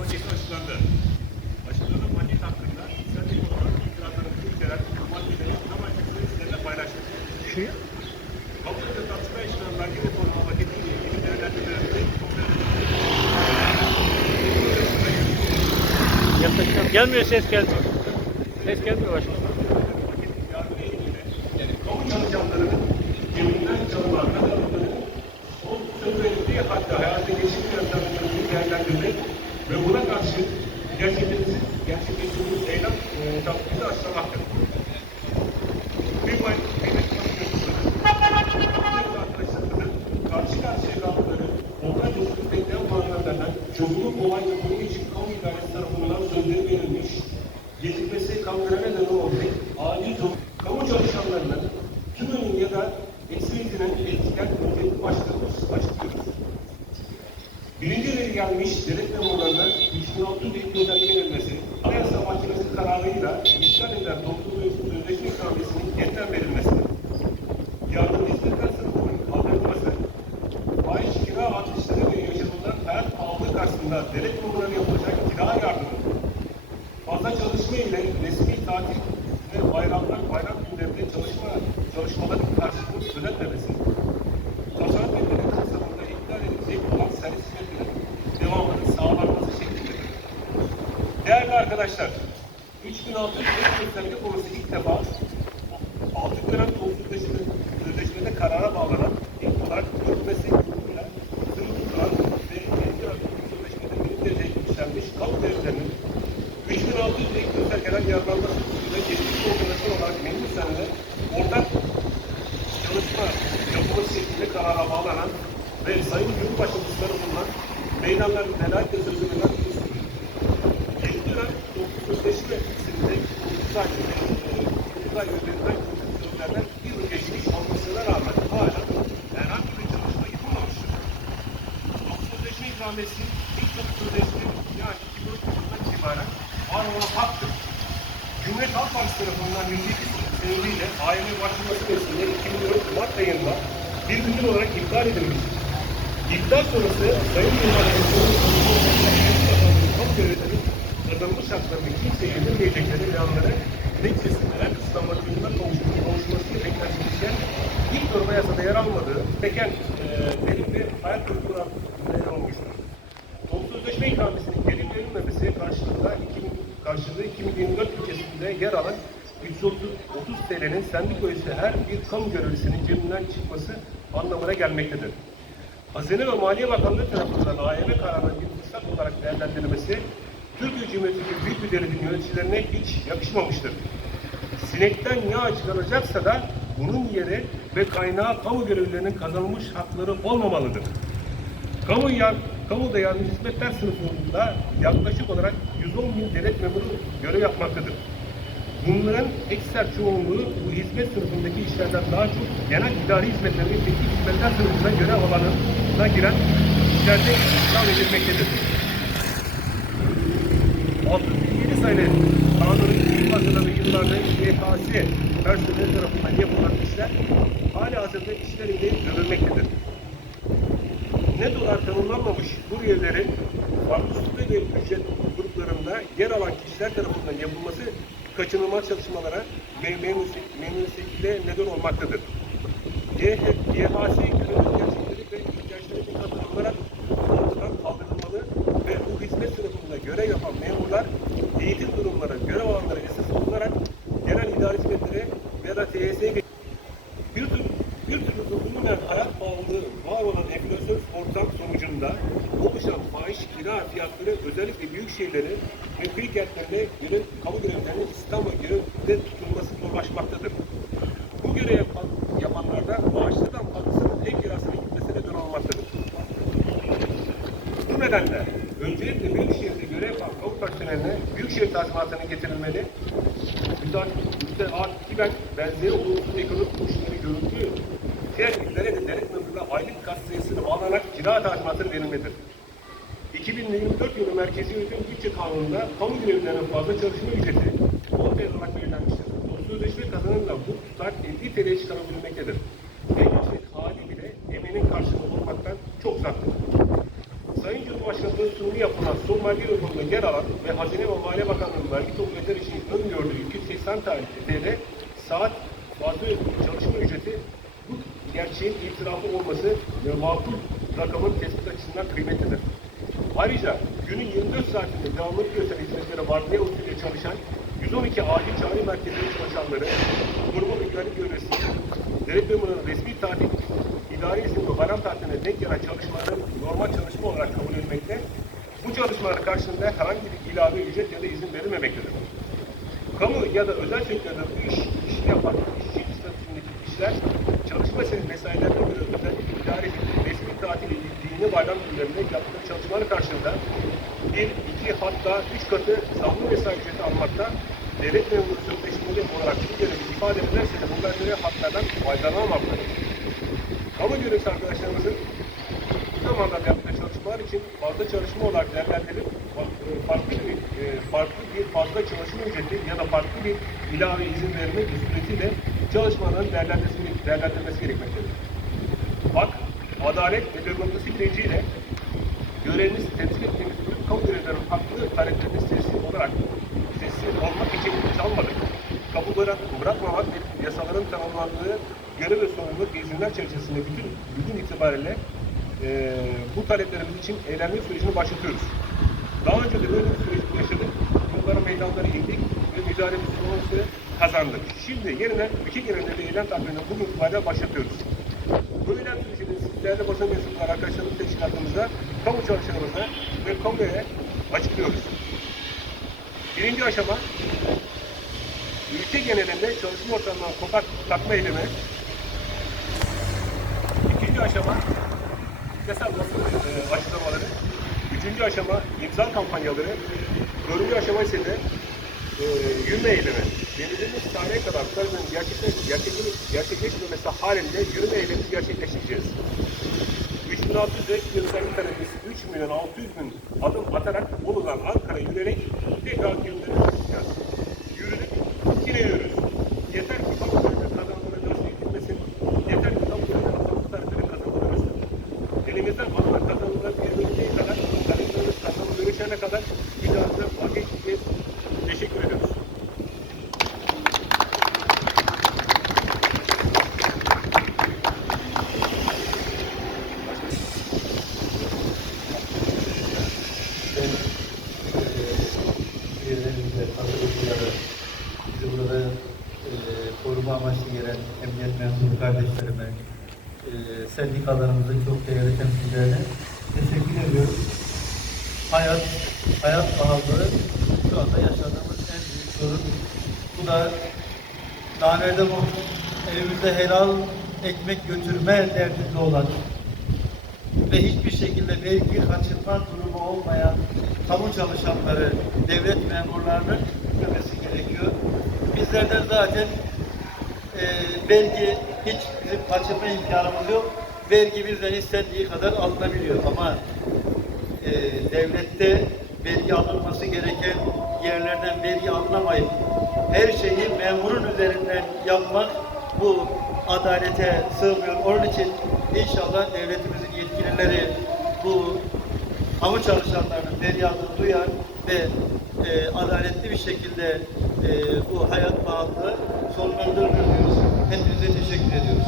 maddesi aşılandı. Aşılanan madde hakkında sendika olarak itirazlarımızı ülkeler maddeleri maddesi sizlerle paylaştık. Şey, Kamuoyunda tartışmaya açılan vergi reformu paketiyle ilgili değerlendirmelerimizi yaklaşık. Gelmiyor ses gelmiyor. Ses gelmiyor başkanım. kamu çalışanlarının cebinden çalınan kazanımları sözleştiği hatta hayata geçim yöntemlerini değerlendirmek ve buna karşı gerçekleştiğimiz, gerçekleştiğimiz eylem e, tatbiki aşılamaktır. Bir bay kıymetli arkadaşlarımızın karşı karşıya kaldıkları ortak çözümü bekleyen problemlerden çözümü kolayca bunun için kamu idaresi tarafından sözleri verilmiş, gecikmesi kangren neden olacak acil durum, kamu çalışanlarının tümünün ya da eksiltinin etkilen ücreti başlamış, açıklıyoruz. Birinci ileri gelmiş devlet memurlarına 3600 bin ödeme verilmesi, Anayasa Mahkemesi kararıyla iptal edilen toplu sözleşme ikramiyesinin yeniden verilmesi, yardım hizmetler sınıfının kaldırılması, fahiş kira artışları ve yaşanılan hayat pahalılığı karşısında devlet memurlarına yapılacak kira yardımı, fazla çalışma ile resmi tatil ve bayramlar, bayram günlerinde çalışma çalışmaların karşılığını ödenmemesi, tasarruf etmenin kapsamında iptal edilecek olan servis hizmetlerinin devamının sağlanması şeklindedir. Değerli arkadaşlar, 3600 gösterge konusu ilk defa 6 dönem sözleşme, sözleşmede karara bağlanan ilk olarak görmesi grubuyla sınıf tutulan ve sözleşmede bir derece yükselmiş kamu devletlerinin 3600 ek göstergeden yararlanması hususunda geçmiş organizasyon olarak memur senede ortak çalışma yapılması şeklinde karara bağlanan ve Sayın Cumhurbaşkanı tarafından meydanlar velayet sözü 905 ve ikisinde Kutay Kutay üzerinden sözlerden bir yıl geçmiş olmasına rağmen hala herhangi bir çalışma yapılmamıştır. 905 ikramiyesi ilk sözleşme yani 2003 yılından itibaren var olan haktır. Cumhuriyet Halk Partisi tarafından milli bir 2004 Mart ayında bir gün olarak iptal edilmiştir. İptal sonrası Sayın Yılmaz Erdoğan'ın Halk Yönetimi görevlerinin kazanılmış haklarını kimse yedirmeyecekleri beyanları neticesinde her kısıtlamasıyla kavuşması beklentisiyle ilk norma yasada yer almadığı beken e, derin bir hayal kırıklığına neden olmuştur. Toplu sözleşme ikramiyesinin geri verilmemesi karşılığında 2000, karşılığı 2024 ülkesinde yer alan 330 TL'nin sendika üyesi her bir kamu görevlisinin cebinden çıkması anlamına gelmektedir. Hazine ve Maliye Bakanlığı tarafından AYM kararının bir fırsat olarak değerlendirilmesi, Türkiye Cumhuriyeti'nin büyük bir devletin yöneticilerine hiç yakışmamıştır. Sinekten yağ çıkarılacaksa da bunun yeri ve kaynağı kamu görevlilerinin kazanılmış hakları olmamalıdır. Kamu yar, kamuda yardım hizmetler sınıfında yaklaşık olarak 110 bin devlet memuru görev yapmaktadır. Bunların ekser çoğunluğu bu hizmet sınıfındaki işlerden daha çok genel idari hizmetlerin ve teknik hizmetler sınıfında görev alanına giren işlerde istihdam edilmektedir. 607 sayılı kanunun ilk hazırladığı yıllarda YKS personeli tarafından yapılan işler hala hazırda işlerinde görülmektedir. Net olarak tanımlanmamış bu üyelerin farklı statü ücret gruplarında yer alan kişiler tarafından yapılması kaçınılmaz çalışmalara memnuniyetle neden olmaktadır. YHS görevi gerçekleri ve ihtiyaçları dikkate alınarak ortadan kaldırılmalı ve bu hizmet sınıfında görev yapan memurlar eğitim durumları, görev alanları esas alınarak genel idari hizmetlere ya da TSE'ye bir tür bir türlü durdurulan hayat pahalılığı var olan enflasyon ortam sonucunda oluşan fahiş fiyatları özellikle büyük şehirleri ve kıyı kentlerine göre kamu görevlilerinin İstanbul görevde tutulması zorlaşmaktadır. Bu görev yapan, yapanlarda maaşlardan fazlasının ev kirasına gitmesine neden olmaktadır. Bu nedenle öncelikle Büyükşehir'de görev yapan kamu personeline Büyükşehir tazminatının getirilmeli, müteakiben benzeri olumsuz ekonomik koşulları görüldüğü diğer illere de devlet memuruna aylık kat sayısını bağlanarak kira tazminatı verilmelidir. 2024 yılı Merkezi Yönetim Bütçe Kanunu'nda kamu görevlilerinin fazla çalışma ücreti 10 TL olarak belirlenmiştir. Sözleşme kazanımla bu tutar 50 TL'ye çıkarılabilmektedir. En yüksek hali bile emeğinin karşılığı olmaktan çok uzaktır. Sayın Cumhurbaşkanı Cumhurbaşkanlığı sunumu yapılan son mali raporunda yer alan ve Hazine ve Maliye Bakanlığı'nın vergi toplayanlar için öngördüğü 280 tane TL saat bazı çalışma ücreti bu gerçeğin itirafı olması ve makul rakamın tespit açısından kıymetlidir. Ayrıca günün 24 saatinde devamlı gösteren hizmetlere vardiya usulüyle çalışan 112 acil çağrı merkezleri çalışanları, kuruma güvenlik görevlisi, devlet memurunun resmi tatil, idari izin ve bayram tatiline denk gelen çalışmaların normal çalışma olarak kabul edilmekte, bu çalışmalar karşılığında herhangi bir ilave ücret ya da izin verilmemektedir. Kamu ya da özel sektörde bu iş, işi yapan işçi statüsündeki kişiler çalışma sene mesailerine göre özel idare edildiği resmi dini bayram günlerinde yaptıkları çalışmalar karşılığında bir, iki hatta üç katı zamlı mesai ücreti almakta devlet memuru sözleşmeli olarak bu görevi ifade ederse de bunlar göre haklardan faydalanamamaktadır. Kamu görevlisi arkadaşlarımızın bu zamanlarda yaptığı çalışmalar için fazla çalışma olarak değerlendirilip e, farklı bir, e, farklı bir fazla çalışma ücreti ya da farklı bir ilave izin verme suretiyle çalışmaların değerlendirilmesi, değerlendirilmesi gerekmektedir. Hak, adalet ve demokrasi bilinciyle görevimiz temsil ettiğimiz tüm kamu görevlilerinin haklı taleplerine sessiz olarak sessiz olmak için çalmadık. Kapı bırak, bırakmamak ve yasaların tanımlandığı görev ve sorumluluk izinler çerçevesinde bütün, bütün itibariyle eee, bu taleplerimiz için eylemli sürecini başlatıyoruz. Daha önce de böyle bir süreç yaşadık. Yollara meydanlara indik ve müdahale sonucu kazandık. Şimdi yeniden ülke genelinde bir eylem takvimini bugün itibariyle başlatıyoruz. Bu eylem sürecini siz değerli basın mensupları arkadaşlarımız teşkilatımıza, kamu çalışanlarımıza ve kamuoya açıklıyoruz. Birinci aşama ülke genelinde çalışma ortamından sokak takma eylemi. İkinci aşama yasal basın e, açıklamaları. Üçüncü aşama imza kampanyaları. Dördüncü aşama ise de e, yürüme eylemi. Belirlediğimiz tarihe kadar gerçekleş, gerçekleşmemesi halinde yürüme eylemi gerçekleştireceğiz. 3600 ek yılların talebesi 3 milyon 600 bin adım atarak Bolu'dan Ankara yürüyerek tekrar yapacağız. Yürüdük, yine yürürüz. Sendikalarımızın çok değerli temsilcilerine teşekkür ediyorum. Hayat, hayat pahalılığı şu anda yaşadığımız en büyük sorun. Bu da namerde bu evimize helal ekmek götürme derdinde olan ve hiçbir şekilde vergi kaçırma durumu olmayan kamu çalışanları, devlet memurlarının gitmemesi gerekiyor. Bizlerden zaten e, vergi hiç bizim kaçırma imkanımız yok. Vergi bizden istendiği kadar alınabiliyor ama e, devlette vergi alınması gereken yerlerden vergi alınamayıp her şeyi memurun üzerinden yapmak bu adalete sığmıyor. Onun için inşallah devletimizin yetkilileri bu kamu çalışanlarının feryadını duyar ve e, adaletli bir şekilde e, bu hayat pahalılığı sonlandırılır diyoruz. Hepinize teşekkür ediyoruz.